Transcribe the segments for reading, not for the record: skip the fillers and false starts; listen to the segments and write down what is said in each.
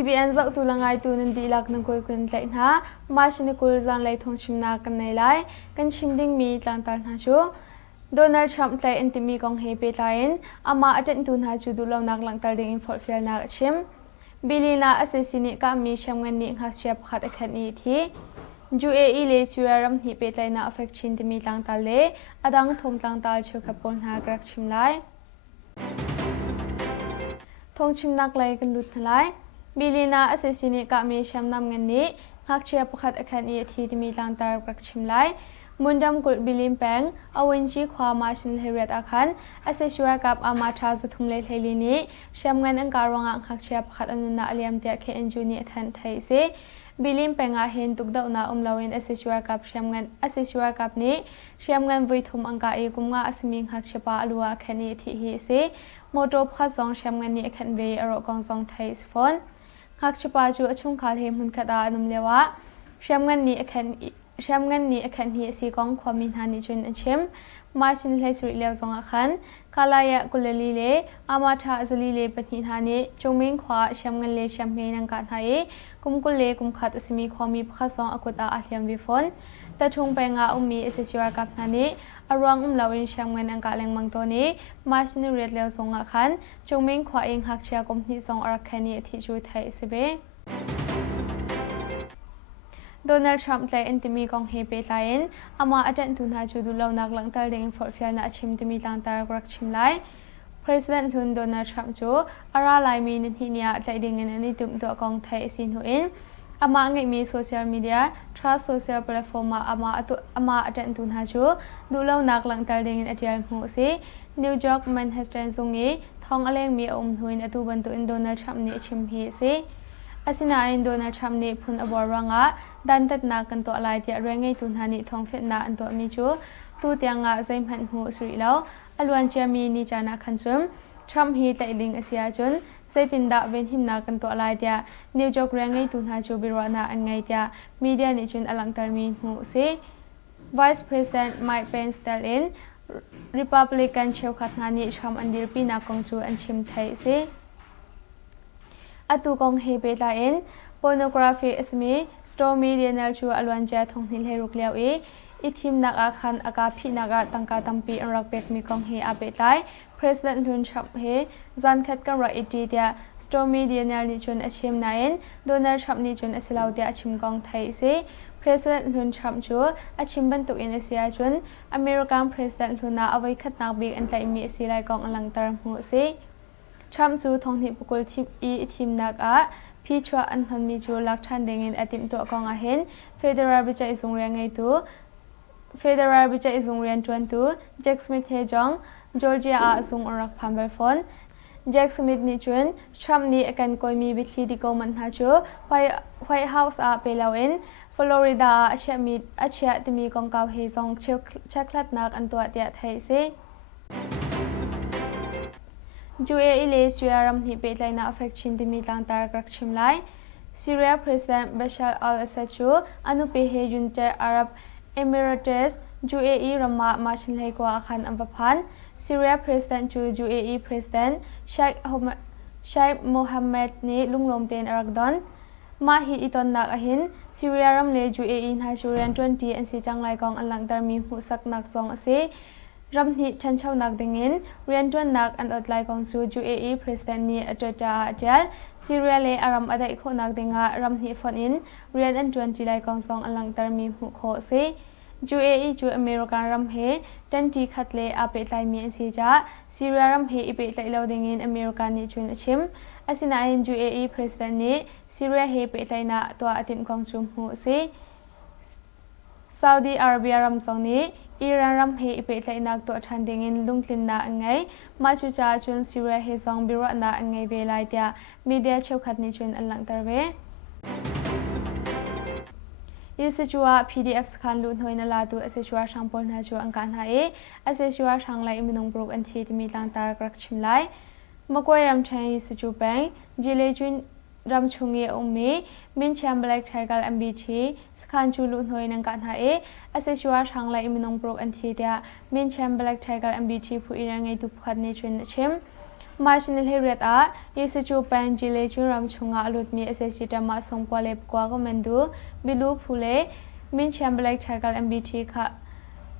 LCBN zau tu langai tu nan di lak nang koi kun tlaih na machinikul zaanlei thawngchimnak kan nei lai kan chim ding mi tlantar na chu Donald Trump tlaih intimi kong he pehtlaiin ama aten tu na chu duhlonak langhter ding in forhfialnak chim Belina asesini ka mi hriamngan ni ngakchia pakhat khen ni thi UAE le Syria ram ni pehtlainak affect chin timi tlangtar le adang thong tlangtar chu khapol na grak chim lai thawngchimnak lai kan lut lai Belina asesini ka mi hriamngan ni ngakchia pakhat khen ni thi timi tlangtar grak chim lai Mundam kul Belin peng awenji khwa machin heriat akhan asesura kap amatha zathum le thleli hriamngan angkaronga ngakchia pakhat anuna aliam tia khen juni than thai se Belin penga hen tukdauna umlawin asesura kap hriamngan asesura kap ni hriamngan voithum angka e kumnga asmi ngakchia pa alua khani thi hi se moto pakhat zong hriamngan ni khan ve aro kong zong thai phone ngakchia pa chu achung khal he mun khada anum lewa hriamngan ni akhan hi si kong khwamin hani chun achim machin hlesri lew zong akhan kalaya kulali le amatha azali le patni hani chongming khwa hriamngan le hriamhe nang ka thai kumkul le kumkhat asmi khwami pakhat zong akuta ahliam vi phone tachung penga ummi asesura kap thani arwang umlawin hriamngan angka lengmang to ni machin ret lew zong akhan chongming khwa ing ngakchia komni zong arakhani thi chu thai sebe Donald Trump tlaih intimi kong he pehtlaiin ama aten tu na chu duhlonak langhter ding forhfialnak chim timi tlangtar grak chim lai President hun Donald Trump chu ara lai mi nihnia tlaih ding in ani tum to kong thai sin hu in ama ngai mi social media trust social platform ama aten tu na chu duhlonak langhter ding in atial mu si New York Manhattan zungi thong aleng mi huin atu bantu in Donald Trump ni chim hi si asina in Donald Trump ni phun aboranga dan tat na kan to lai tia rengai tun hani thong fet na an to mi chu tu tianga zaim han hu sri lo alwan cha mi ni chana khansum Trump hi tai ding asia chun zaitin da ven him na kan to lai tia New York rengai tun ha chu birwana angai tia media ni chun alangtar mi hu se Vice President Mike Pence in Republican cheu khatnani Trump andir pi na kong chu an chim thai se atu kong he pehtlaiin pornography asmi stormy daniel chu alwanja thongnil he rukleu e ithimnak akhan aka phinaga tangka tampi anrak pek mi kong he apehtlai President hun Trump he zankhat ka ra ititia stormy daniel ni chun achim nain Donald Trump ni chun asilau tia achim kong thai se President hun Trump chu achim bantuk in asia chun American President huna awai khatnak big an tlai mi asilai kong alangtar mu se Trump chu thongni pukul thimnak a phichwa an han mi chu lak than dengin atim to kong a hen federal bichai zungrian ngai tu federal bichai zungrian tuan tu Jack Smith he jong Georgia a zung orak phambal phone Jack Smith ni chun Trump ni akan koimi bithi di ko man ha chu White House a pelawin Florida achia timi kong kaw he zong chaklat nak an to tia thai se UAE le Syria ram ni pehtlainak affect chin timi tlangtar grak chim lai Syria President Bashar al-Assad chu anupe he United Arab Emirates UAE rama machin lei ko akhan ampaphan Syria President chu UAE President Sheikh Mohammed ni lunglom ten arakdon ma hi iton nak ahin Syria ram le UAE na Syrian 20 an si changlai kong alangtar mi hu sak nak song ase ram ni chanchau nak dingin rian tuan nak an otlai kong su UAE President ni atata ajal Syria le aram adai kho nak dinga ram ni phone in rian an 20 lai kong song alangtar mi hu kho se UAE chu American ram he tanti khatle ape tlai mi an si ja Syria ram he ipe tlai lo dingin American ni chun achim asina in UAE President ni Syria he pe tlai na to atim kong chum hu se Saudi Arabia ram song ni Iran ram he ipe tlai nak to than dingin lungtlin na angai machu cha chun Syria he song birwa na angai ve lai tia media chokhat ni chun alangtar ve Isachua PDF khan lu hnoina la tu asachua sangpol na chu angkan ha e asachua sanglai minung brok an thi timi tlangtar grak chim lai makoi ram thai isachu bang jile chun ram chungi ummi min cham black tiger MBT skhan chu lu hnoi nang kan ha e asachua sanglai minung brok an thi tia min cham black tiger MBT pu irangai tu phat ni chun chim มาชินเลเรียตอายิสจูแปงจิเลจูรัมชงอาลุดมีเอเซซิตามาสงกว่าเลบกว่าก็มันดูบิลูพูเลมินแชมเบล็กไทกัล MBT ค่ะ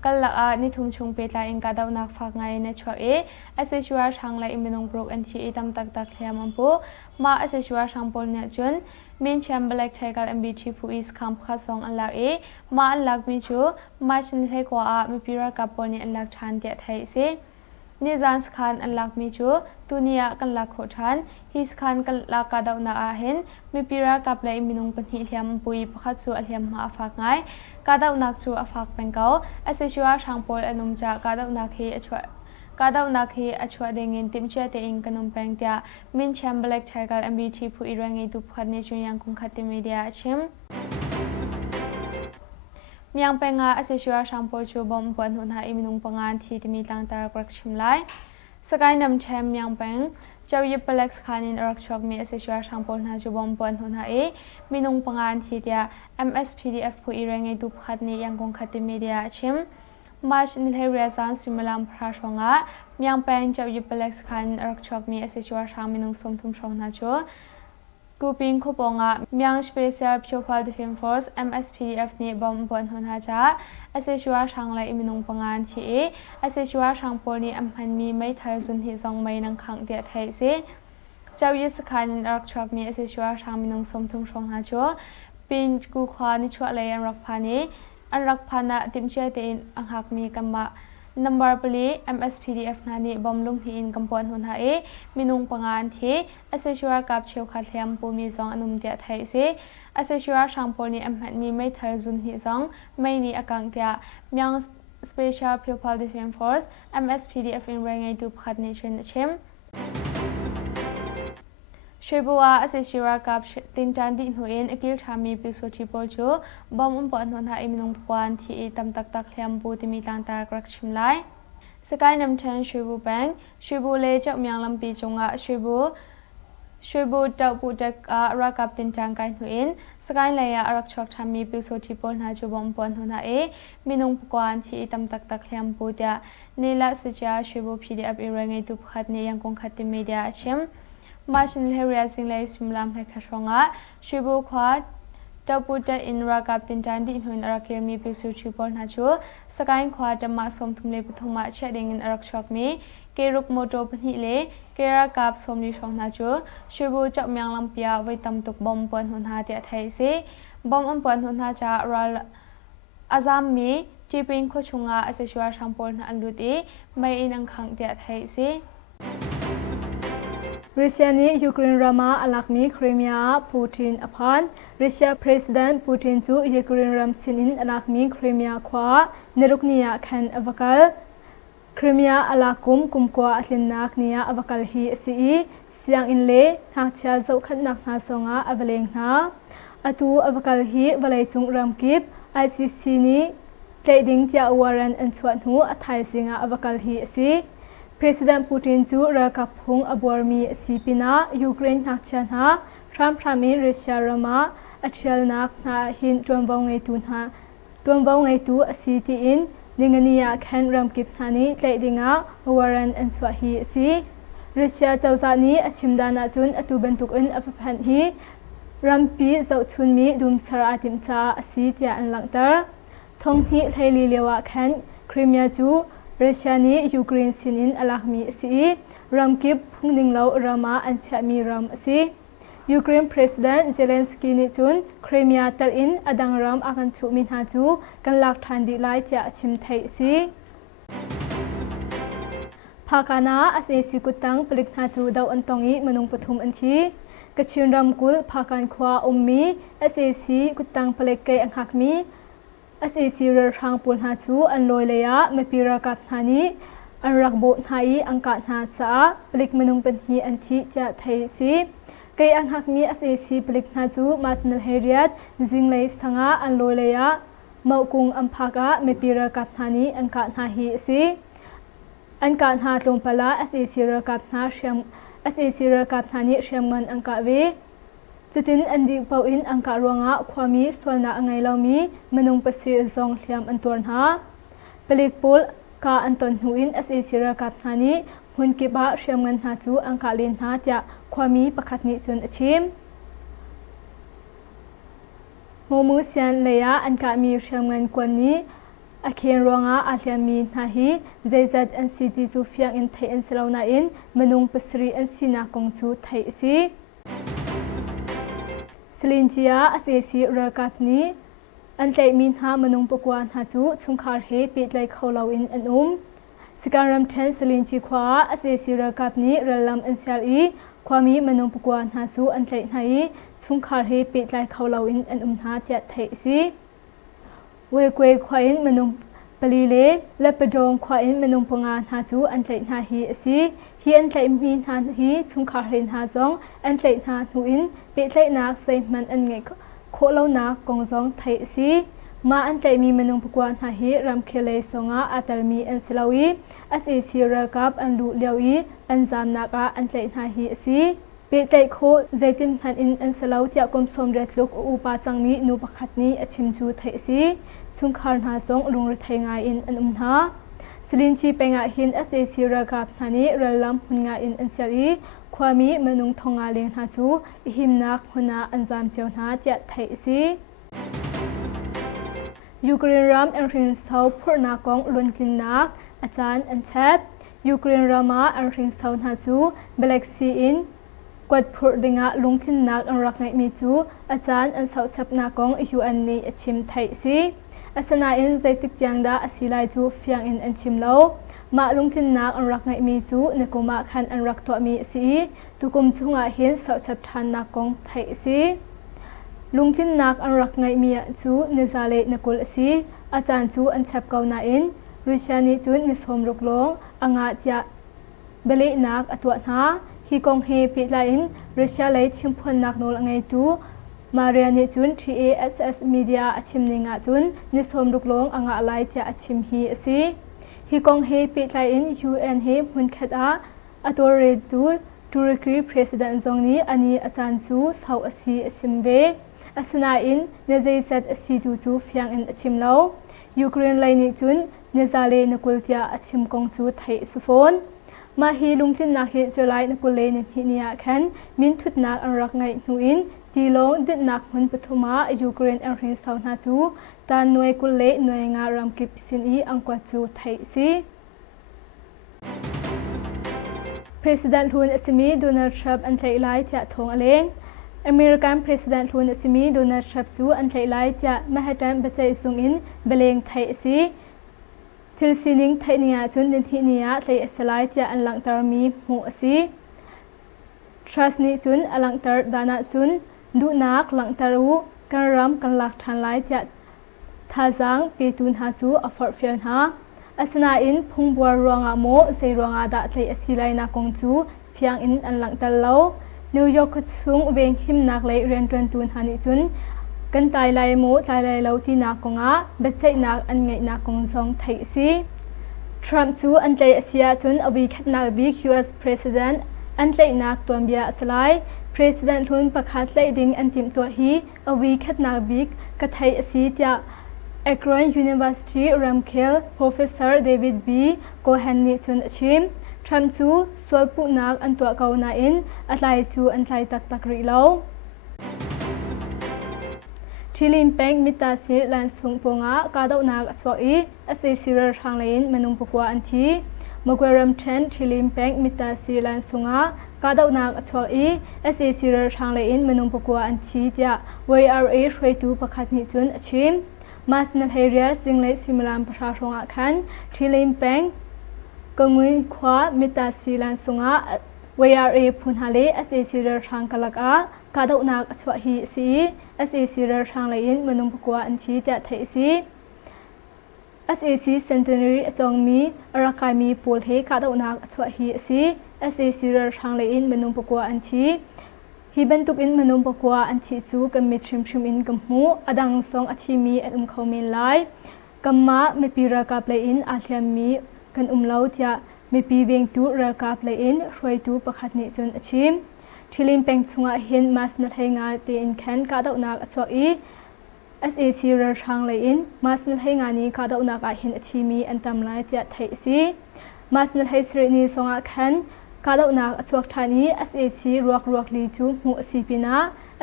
กัลลักอานิทุมชงเปตลาอินกาดาวนักฝากไงในชัวเอเซชัวทางไลอิมินงโปรกอันที่ตัมตักตักเลียมันปูมาเซชัวทางปอลเนี่ยจนมินแชมเบล็กไทกัล MBT ผู้อิสคัมขัดสองอันลักเอมาอันลักมิจูมาชินเลกว่ามีพิรากับปอลเนี่ยอันลักชันเดียไทยเซนิจานสขันอันลักมิจูตุนียกันลักโคชันฮิสขันกันลักกาดาวนาอาเห็นมีพิรากับไลอิมินงปนิเลียมปุยpakhatสูอัลเลียมมาฝากไงกาดาวนักจูอฝากเป็นเกาเซชัวทางปอลอนุมจากกาดาวนักฮีอชวกาดาวนักฮีอชวเดงินติมเชตอิงกันนมแปงเตียมินแชมเบล็กไทกัล MBT ผู้อิรังไงตุพัดในจุยังคงขัดติมีเดียชิมมียังเป็นงาเซชัวทางปอลจูบอมปวนหุนหาอิมินุงปังงานที่มีลังตากรักชิมไลสกายนำแชมยังเป็นเจ้ายิบเล็กส์คานินรักชกมีเอเซชัวทางปอลนาจูบอมปวนหุนหามินุงปังงานที่เดีย MSPDF ผู้อิรังไงตุพัดในยังคงขัดติมีเดียชิมมาชนิดให้เรียนสิมลามพระชงะมียังเป็นเจ้ายิบเล็กส์คานินรักชกมีเอเซชัวทางมินุงสมทุมชงนาจูกูปิงคูปงะมียัง Special Pupil Defense Force MSPDF นี่บอมปวนหุนหาจ้าเอเซชัวทางไลอิมินุงปังงานที่เอเซชัวทางปอลนี่อัมพันมีไม่ทารุณที่ทรงไม่นังขังเดียไทยสิเจ้ายิสคานินรักชกมีเอเซชัวทางมินุงสมทุมชงนาจูปิงกูควานิชัวเลยอันรักพานีอันรักพานะติมเชตินอังหักมีกัมมะนัมบาร์ปลี MSPDF นานี่บอมลุงที่อินกัมปวนหุนหามินุงปังงานที่เอเซชัวกับเชียวขัดเลียมปูมีซองอนุมเดียไทยสิเอเซชัวทางปอลนี่อัมพันมีไม่ทารุณที่ซองไม่นี่อากังเดียมียัง Special Pupil Defense Force MSPDF อินเรงไงตุพัดในชนชิมช่วยบัวเอเซชัวกับตินจันดินหัวเอ็นอกิลทามีปิโซทิปอลจูบอมปอนหุนหาอิมินุงปวนที่ตัมตักตักเลียมปูที่มีลังตากรักชิมไลสกายนำเชนช่วยบัวแบงช่วยบัวเล่เจ้าเมียงลำปีจงะช่วยบัวเจ้าปูจักรักกับตินจังกันหัวเอ็นสกายเลยรักชอบทามีปิโซทิปอลนาจูบอมปอนหุนหามินุงปวนที่ตัมตักตักเลียมปูเดียนี่ละสิจ้าช่วยบัวพีดีอัพอิรังไงตุพัดเนี่ยยังคงขัดติมีเดียชิมมาชินเลเรียสิงเลยสิมลามให้ขชงะช่วยบุควาเจ้าปูจะอินรักกับตินจันดิหุนรักเกียมีปิสุชิปอลนาจูสกายควาจะมาสมทุมเลปุถุมาเชดิงินรักชกมีเกรุกโมโตปนิเลเกรักกับสมนิชงนาจูช่วยบุจะเมียงลำเปียไว้ตำตุกบอมปวนหุนหาเตียไทยสิบอมปวนหุนหาจะรัลอาซามมีจีปิงโคชงะเอเซชัวทางปอลอันลุดีไม่อินังขังเตียไทยสิรัสเซียนี้ยูเครนรามาอลักมีครีเมียปูตินอภันรัสเซียประธานปูตินจูยูเครนรามสินินอลักมีครีเมียขวาเนรุกเนียแคนอวกาลครีเมียอลักกุมกว่าลินนักเนียอวกาลฮีซีเสียงอินเลนักเชียร์เจ้าขันนักนาสงาอเวเลงนาอตูอวกาลฮีวลัยซุงรามกิบICCนี้เกลดิงเจ้าวารันอันสวนหูอัฐายสิงาอวกาลฮีซีPresident Putinจูรักพงอบวรมีสีปินายูเครนนักชนะทรัมป์มีรัสเซียรามาอัจฉรินักนาหินจวนวงไงตูนาจวนวงไงตูสีตีอินดิงเนียแคนรำกิบนานี้ใจดิงาวารันอันสวะฮีสีรัสเซียเจ้าจานี้ชิมดานาจุนอตูบันทุกอินอภิพันธ์ฮีรำปีเจ้าชุนมีดุมสระอาติมชาสีเตียอันลังเตอร์ทงที่ไทยลีเลวะแคนครีเมียจูรัสเซียนี้ยูเครนสินินอลักมีสีรำกิบพุ่งดิ่งเหลารามาอันเชมีรำสียูเครนประธานเจเลนสกีนิจุนครีเมียตัลอินอดังรำอากันชุมินฮาจูกันลักทันดีไลท์ยาชิมไทยสีภาคณะอาศัยสิกุตังผลิตฮาจูดาวอันตองอีมนุงปฐุมอันทีกระชินรำกุลภาการขวาอมมีอาศัยสิกุตังผลิตเกยอังหักมีSAC เรือทางปูนหาจูอันลอยเลยะไม่ปีรักหานี้อันรักโบนหายอังกาหาจ้าผลิตมนุษย์เป็นฮีอันที่จะไทยสิเกยอังหักมี SAC ผลิตหาจูมาสนลเฮเรียดจิงเลยสังอาอันลอยเลยะเมื่อกุงอัมพากะไม่ปีรักหานี้อังกาหาฮีสิอังกาหาตรงปลา SAC รักหาเชียม SAC รักหานี้เชียมเงินอังกาเวจุดนี้อันดีเปาอินอังการวงะความมีส่วนนักไงเรามีมนุงภาษีซองเลียมอันตัวหาผลิตปูลกาอันตนหูอิน SAC รักหานี้ หุ่นเก็บเรียมเงินหาจูอังกาเลนหาจะความมีประคัดนิจุนชิมโมมูเซียนเลยอันกามีเรียมเงินกว่านี้อาเคนรองอาเลียมีนาฮีใจจัดอันซีดีจูเฟียงอินไทยอันสลาวนาอินมนุงปัสรีอันซีนากงจูไทยซีสลินจียอาเซซีรักัดนี้อันไทยมีนหามนุงปกวานหาจูชุงคาร์เฮปิดไลเขาลาวินอันสการรำเทนสลินจีขวาอาเซซีรักัดนี้ระลำอันเซลีความมีมนุงปกวานหาจูอันไทยไทยชุงคาร์เฮปิดไลเขาลาวินอันหาเทียไทยซีเวกวยควายมนุงปลีเลและประดงควายมนุงปงานหาจูอันไทยนาฮีซีฮีอันไทยมีนหาฮีชุงคาร์เฮนหาซองอันไทยนาหูอินเปไทยนักใส่มันอันไงโคเล่านักกงซองไทยซีมาอันไทยมีมนุงปกวานหาฮีรำเคเลสงาอัตลมีอันสลาวีอัสเอซีรักับอันดูเลียวอีอันซามนักอันไทยนาฮีซีเปไทยโคใจติมพันอินอันสลาวที่กรมสมเด็จลูกอุปาจังมีนูปขัดนี้อชิมจูไทยซีชุงคาร์นาซงลุงรถไทยงาอินอันหาสลินชีเป็นงาหินอัสเอซีรักับนานี้ระลำหุนงาอินอันเสียความมีมนุงทงงาเลียงหาจูหิมนักหุนาอันจามเจ้าหน้าเจ้าไทยซียูเครนรัมอันรินเซาพูนากองลุนกินนักอาจารย์อันเทปยูเครนรามาอันรินเซาหาจูเบล็กซีอินกวดพูดดึงะลุงกินนักอันรักไงมีจูอาจารย์อันเซาชับนากองยูอันนี้ชิมไทยซีอาสนาอินใจติกยังดาอสิไลจูเฟียงอินอันชิมโลมาลุงทินนักอันรักไงมีจูนกุมาคันอันรักตัวมีสีตุกุมจุงอาเห็นสาวชับทานนักกงไทยสีลุงทินนักอันรักไงมีจูเนซาเลนกุลสีอาจารย์จูอันชับเกานาอินริชานิจูนนิสมรุกลงอ่างอาจจะเบลินักอตัวนาฮีกงเฮปิลาอินริชาเลชิมพวนนักโนลไงตูมาเรียนจุน TASS Media ชิมนิงาจุนนิสมรุกลงอ่างอาไลที่ชิมฮีสีฮีกงเฮปิลาอิน UN เฮมุนขัดอาตัวเรดูตุรกี President จงนี้อันนี้อาจารย์จูสาวสีชิมเวอาสนาอินเนเจสัดสีดูจูเฟียงอินชิมเลายูเครนไลนิจุนเนซาเลนกุลที่ชิมกงจูไทยสุฟอนมาฮีลุงทินนักฮิจุไลนกุลเลนฮินียาแคนมินทุดนักอันรักไงนูอินตีลงดิดนักมันปฐมายูเครนอันรินสาวนาจูตานหน่วยกุลเลหน่วยงานรำกิบสินอีอังกวาจูไทยซี President ลุนสมีโดนัลด์ทรัมป์อันไทยไลที่ทงอเลงอเมริกัน President ลุนสมีโดนัลด์ทรัมป์จูอันไทยไลที่มหาจันบัจจัยสุงอินเบลงไทยซีทิลซินิงไทยเนียจุนดินที่เนียไทยสลายที่อันลังตารมีหัวซีทรัสนิจุนอลังตารดานาจุนดูนักลังตารูกันรำกันหลักทันไลที่ท่าจังเปตุนหาจูอฟอร์ฟิลนาอาสนาอินพงบัวรวงอาโมเซรวงอาดาไทยสิไลนากงจูเฟียงอินอันลังตาเลานิวยอร์กซุงเวงหิมนักไลเรียนตุนหานิจุนกันไตไลโมไตไลเลาที่นากงอาเบเซนักอันไงนากงซองไทยซีทรัมป์จูอันไทยเซียจุนอวิคัดนาบิก US President อันไทยนักตัวเบียสลาย President ทุนประคาไลดิงอันติมตัวฮีอวิคัดนาบิกกไทยซีที่Akron University รัมเคล Professor David B โกแฮนนิจุนชิมทรัมป์จูสวลปุนักอันตัวเกานาอินอัตไลจูอันไทยตักรีเลาทิลิมเปงมิตาซีลันสุงปงะกาดาวนักสวอีอเซซิรทางเลนมนุงปกวาอันทีมกวรัมเทนทิลิมเปงมิตาซีลันสุงะกาดาวนักสวอีอเซซิรทางเลนมนุงปกวาอันทีที่ YRA ช่วยตูประคัดนิจุนชิมมาสนันเฮเรียสิงเลซิมลามประชาชนอาคันทิลิมเปงกงวิขวามิตาซีลันสุงะ YRA พุนฮาเลอเซซิรทางกลักอากาดาวนักสวฮีซีSAC ทางเลนมนุงปกวาอันทีแต่ไทยซี SAC Centenary จงมีรักายมีปูลเฮกาดาวนักสวฮีซี SAC ทางเลนมนุงปกวาอันทีฮิบันตุกอินมนุงปกวาอันทีซูกัมมิทริมอินกัมหูอดังซองอธิมีอันเขาเมนไลกัมมาไม่ปีรักาเพลอินอาเทียมีกันเลาที่ไม่ปีเวงตูรักาเพลอินช่วยตูประคัดนิจนชิมทิลิมเป็งสุงาหินมาสนัดให้งานตีอินแคนกาดาวนักสวอี SAC ทางเลนมาสนัดให้งานนี้กาดาวนักหินทีมีอันตำไลที่ไทยซี มาสนให้สรีนีสงะแคนกาดาวนักชวกทานี SAC รวกลีจูหูสีปีนา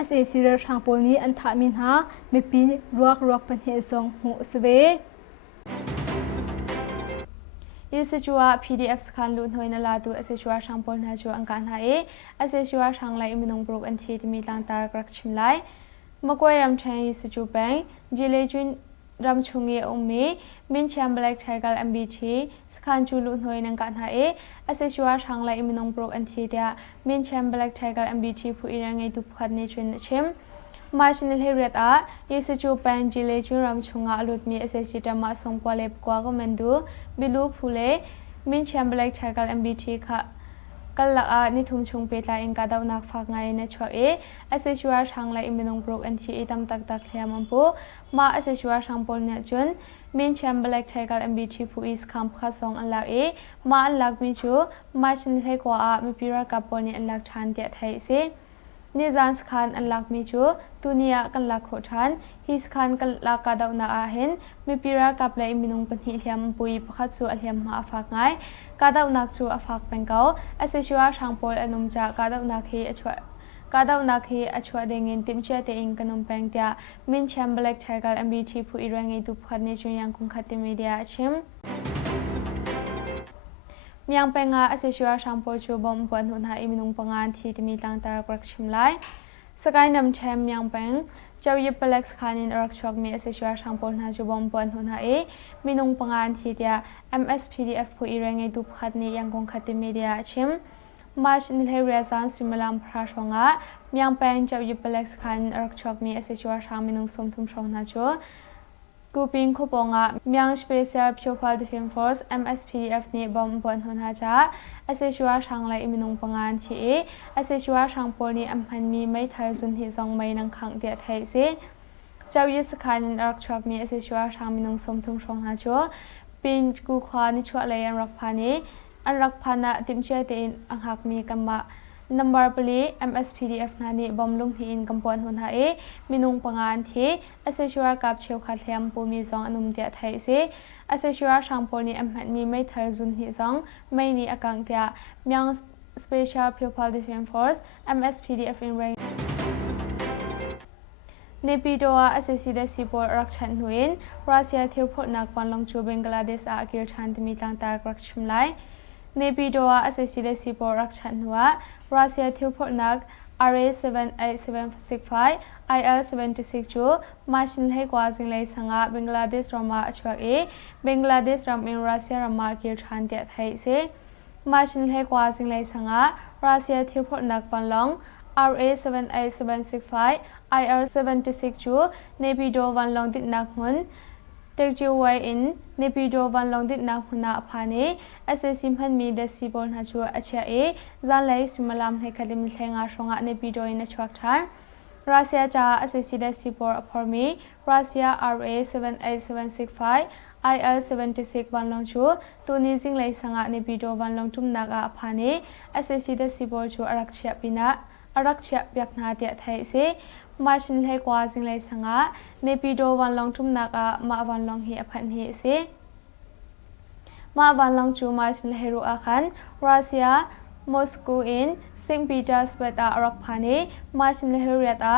SAC เรือทางโพลีอันทามินหาไม่ปีรวกปัญหาสงหูสเวยิสจัว PDF สคันลุนหอยนลาตูเอสจัวช่างปนหาจัวอังการหาเอสจัวช่างไลมินงปรุกอันทีที่มีลังตากรักชิมไลมากวยรำชัยยิสจัวแบงจิเลจุนรำชงเยองมีมินแชมเบล็กไทกัล MBT สคันจูลุนหอยนังการหาเอสจัวช่างไลมินงปรุกอันทีเดียมินแชมเบล็กไทกัล MBT ผู้อิรังไงตุพัดเนจุนชิมมาชินเลเรตายิสจูแปนจิเลจูรำชงอาลุดมีเอสซิตามาส่งกว่าเล็บกว่าก็มันดูบิลูพูเลมินแชมเบล็กไทกัล MBT ค่ะกัลละนิทุมชงเปตาอิงกาดาวนักฝากไงในชัวเอสชัวทางไลอิมินงปรุกอันทีตามตักเลียมันปูมาเอสชัวทางปนเนี่ยจนมินแชมเบล็กไทกัล MBT ผู้อิสคัมพัดสองอันละมาอันลักมิจูมาชินเลกว่ามีพิรากับปนเนี่ยอันลักทันเดียไทยเซนิจานสคันอันลักมิจูตุเนียกันลักโคทันฮิสคันกันลักกาดาวนาอาเห็นมีพิรากับไลอิมินงปนหิเลียมปุยพัดสูอันเลียมมาฝากไงกาดาวนักจูอฟักเป็นเก่าเอสชัวทางโพลอนุมจากกาดาวนักฮีอชวเดงินติมเชตอิงกันนมแปงเตียมินแชมเบล็กไทกัล MBT ผู้อิรังไงตุพัดในจุนยังคงขัดติมีเดียชิมมียังเป็นงาเอสชัวทางโพลจูบอมปวนหุนหาอิมินุงปังงานที่มีลังตากรักชิมไลสกายนำแชมยังเป็นเจ้ายิบเล็กสขานินรักชวกมีเอสชัวทางโพลหาจูบอมปวนหุนหามินุงปังงานที่เดีย MSPDF ผู้อิรังไงตุพัดในยังคงขัดติมีเดียชิมมาชินเลเรียซานสิมลามพระชงะมียังเป็นเจ้ายิบเล็กสขันรักชอบมีเอสชัวทางมินุงสมทุมชงนาชัวกูปิงคูปงะมียัง Special Pupil Defense Force MSPDF นี่บอมบวนหุนหาจ้าเอสชัวทางไลมินุงปังงานที่เอสชัวทางปนีอัมพันมีไม่ทารุณที่ซองไม่นังขังเดียไทยสิเจ้ายิสขันรักชอบมีเอสชัวทางมินุงสมทุมชงนาชัวปินกูควานิชัวเลยยังรักพานีอันรักพานะติมเชตินอังหักมีกัมมะนัมบาร์ปลี MSPDF นานีบอมลุงที่อินกัมปวนหุนหามินุงปังงานที่เอสชัวกับเชียวขัดเลียมปูมีซองอนุมเดียไทยสิเอสชัวทางปนีอัมหัดมีไม่ทารุณที่ซองไม่นีอากังเดียมียัง Special Pupil Defense Force MSPDF in rank ในปีดัวเอสซีเดซีโปรักชันหุนรัสเซียที่พบนักปันลงจูเบงกลาเดสอากิร์ชันที่มีลังตากรักชิมไลในปีดัวเอสซีเดซีโปรักชันหัวรัสเซียที่พบนัก RA78765 IL76 จูมาชินให้กว่าสิ่งไรสังอาเบงกลาเดสรามาอชวกเบงกลาเดสรามอินรัสเซียรามากิร์ชันเดียไทยเซมาชินให้กว่าสิ่งไรสังอารัสเซียที่พบนักปันลง RA78765 IL76 จูในปีดัววันลงติดนักหุนเด็กจิวไว้อินในปีโดวันลงดิดนักหุนาพานีเอสซิมพันมีเดซิบอลฮัชัวอาเชียซาเลสิมาลามให้คดีมิลเทงอาชงะในปีโดอินชวักทันรัสเซียจ้าเอสซิเดซิบอลอพอร์มีรัสเซีย RA78765 IL76 วันลงชูตัวนี้สิ่งไรสังะในปีโดวันลงทุ่มนักอาพานีเอสซิเดซิบอลชูอารักเชียปินะอารักเชียเบียกนาเดียไทยเซมาชินให้กว่าสิ่งไรสังะในปีโดวันลองทุ่มนักมาวันลองเหียพันเหียสิมาวันลองจูมาชินให้รู้อาคันรัสเซียมอสโกอินเซนต์ปีเตอร์สเบตารักพานีมาชินให้รู้ตา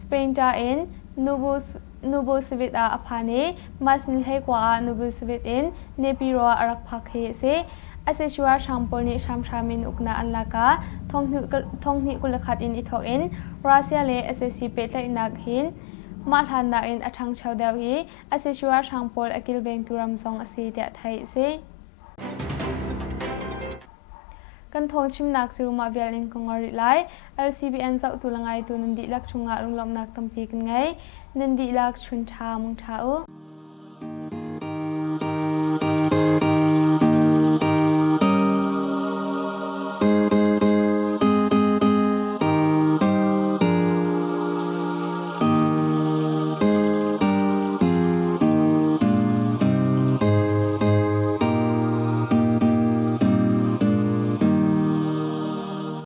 สเปนตาอินนูบูสวิตอาพานีมาชินให้กว่านูบูสวิตอินในปีรัวรักพักเหียสิเอสชัวทางปนิชามชามินอุกนาอันลากาทองหิกุลขัดอินอิทออินรัสเซียเลเอสซีเปตไลนักหินมาทันนักอินอัทังชาวเดวฮีเอสชัวทางปอลอกิลเวงตุรัมซองอซีเดียไทยเซกันทองชิมนักจูมาเวลินคงอริไล LCBN เจ้าตุลังไงตุนันดีลักชงะลุงลมนักตั้มปีกันไงนันดีลักชุนชามุงชาอุ